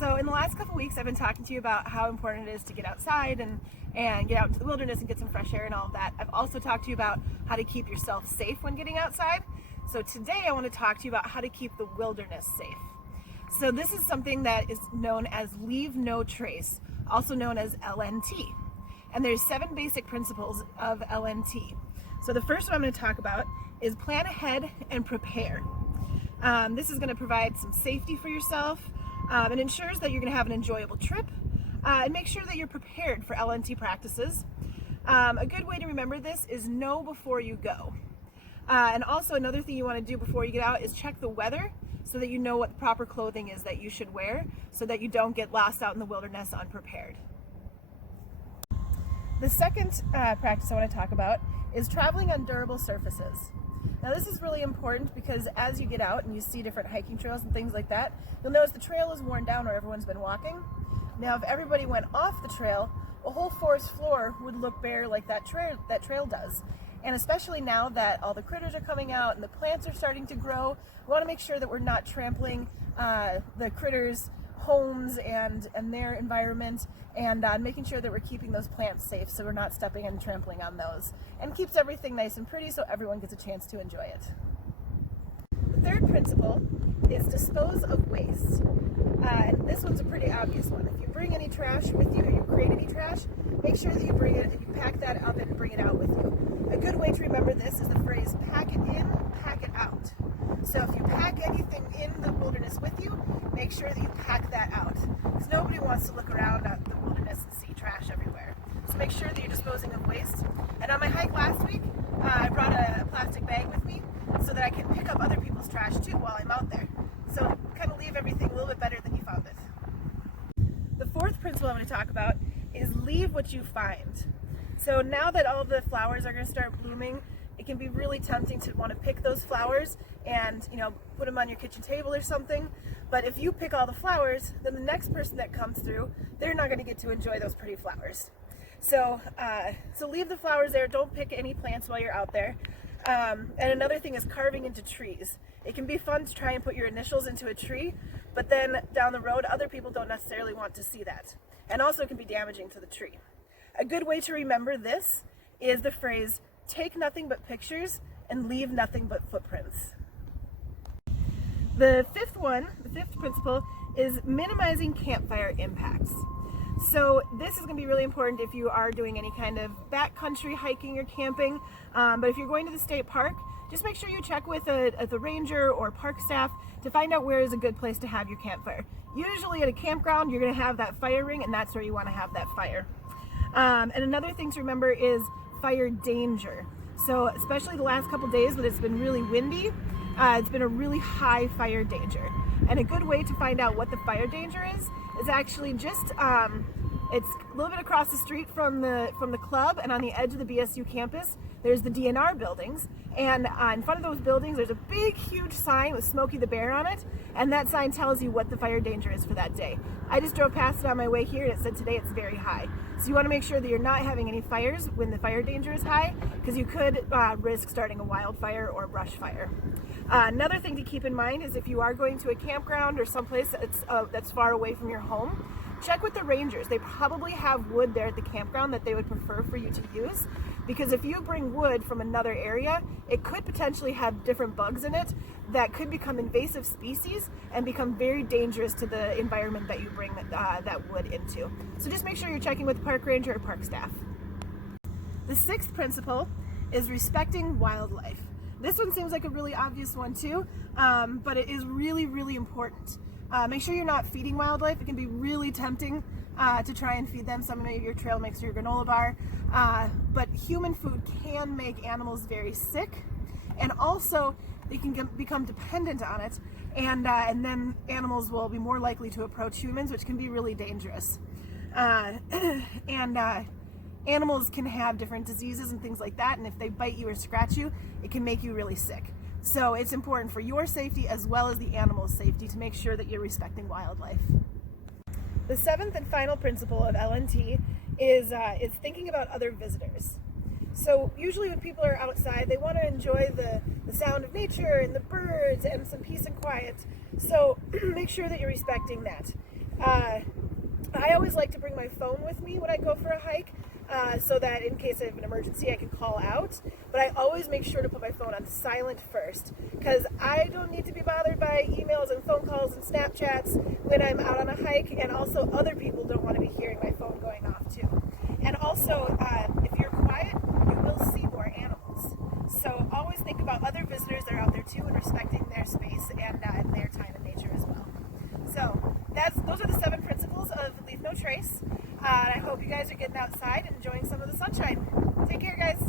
So in the last couple weeks, I've been talking to you about how important it is to get outside and get out into the wilderness and get some fresh air and all of that. I've also talked to you about how to keep yourself safe when getting outside. So today I want to talk to you about how to keep the wilderness safe. So this is something that is known as Leave No Trace, also known as LNT. And there's 7 basic principles of LNT. So the first one I'm going to talk about is plan ahead and prepare. This is going to provide some safety for yourself and ensures that you're going to have an enjoyable trip and make sure that you're prepared for LNT practices. A good way to remember this is know before you go. And also another thing you want to do before you get out is check the weather so that you know what the proper clothing is that you should wear so that you don't get lost out in the wilderness unprepared. The second practice I want to talk about is traveling on durable surfaces. Now this is really important because as you get out and you see different hiking trails and things like that, you'll notice the trail is worn down where everyone's been walking. Now if everybody went off the trail, a whole forest floor would look bare like that trail does. And especially now that all the critters are coming out and the plants are starting to grow, we want to make sure that we're not trampling the critters' homes and their environment, and making sure that we're keeping those plants safe so we're not stepping and trampling on those, and keeps everything nice and pretty so everyone gets a chance to enjoy it. The third principle is dispose of waste. And this one's a pretty obvious one. If you bring any trash with you or you create any trash, make sure that you bring it and you pack that up and bring it out with you. A good way to remember this is the phrase pack it in, pack it out. So if you pack anything in the wilderness with you, make sure that you pack that out. Because nobody wants to look around at the wilderness and see trash everywhere. So make sure that you're disposing of waste. And on my hike last week, I brought a plastic bag with me so that I can pick up other people's trash too while I'm out there. So kind of leave everything a little bit better than you found it. The fourth principle I'm going to talk about is leave what you find. So now that all the flowers are going to start blooming, it can be really tempting to want to pick those flowers and, put them on your kitchen table or something. But if you pick all the flowers, then the next person that comes through, they're not going to get to enjoy those pretty flowers. So leave the flowers there. Don't pick any plants while you're out there. And another thing is carving into trees. It can be fun to try and put your initials into a tree, but then down the road, other people don't necessarily want to see that. And also it can be damaging to the tree. A good way to remember this is the phrase, take nothing but pictures and leave nothing but footprints. The fifth principle is minimizing campfire impacts. So this is going to be really important if you are doing any kind of backcountry hiking or camping, but if you're going to the state park, just make sure you check with the ranger or park staff to find out where is a good place to have your campfire. Usually at a campground, you're going to have that fire ring, and that's where you want to have that fire. And another thing to remember is fire danger. So especially the last couple days when it's been really windy, it's been a really high fire danger. And a good way to find out what the fire danger is actually just, it's a little bit across the street from the club, and on the edge of the BSU campus, there's the DNR buildings. And in front of those buildings, there's a big, huge sign with Smokey the Bear on it, and that sign tells you what the fire danger is for that day. I just drove past it on my way here, and it said today it's very high. So you want to make sure that you're not having any fires when the fire danger is high, because you could risk starting a wildfire or brush fire. Another thing to keep in mind is if you are going to a campground or someplace that's far away from your home, check with the rangers. They probably have wood there at the campground that they would prefer for you to use, because if you bring wood from another area, it could potentially have different bugs in it that could become invasive species and become very dangerous to the environment that you bring that wood into. So just make sure you're checking with the park ranger or park staff. The sixth principle is respecting wildlife. This one seems like a really obvious one too, but it is really, really important. Make sure you're not feeding wildlife. It can be really tempting to try and feed them some of your trail mix or your granola bar, but human food can make animals very sick, and also they can become dependent on it, and then animals will be more likely to approach humans, which can be really dangerous. Animals can have different diseases and things like that, and if they bite you or scratch you, it can make you really sick. So it's important for your safety as well as the animal's safety to make sure that you're respecting wildlife. The seventh and final principle of LNT is thinking about other visitors. So usually when people are outside, they want to enjoy the sound of nature and the birds and some peace and quiet. So make sure that you're respecting that. I always like to bring my phone with me when I go for a hike, so that in case I have an emergency I can call out, but I always make sure to put my phone on silent first, because I don't need to be bothered by emails and phone calls and Snapchats when I'm out on a hike, and also other people don't want to be hearing my phone going off too. And also, if you're quiet, you will see more animals. So always think about other visitors that are out there too and respecting their space and their time in nature as well. So those are the 7 principles of Leave No Trace. I hope you guys are getting outside and enjoying some of the sunshine. Take care, guys.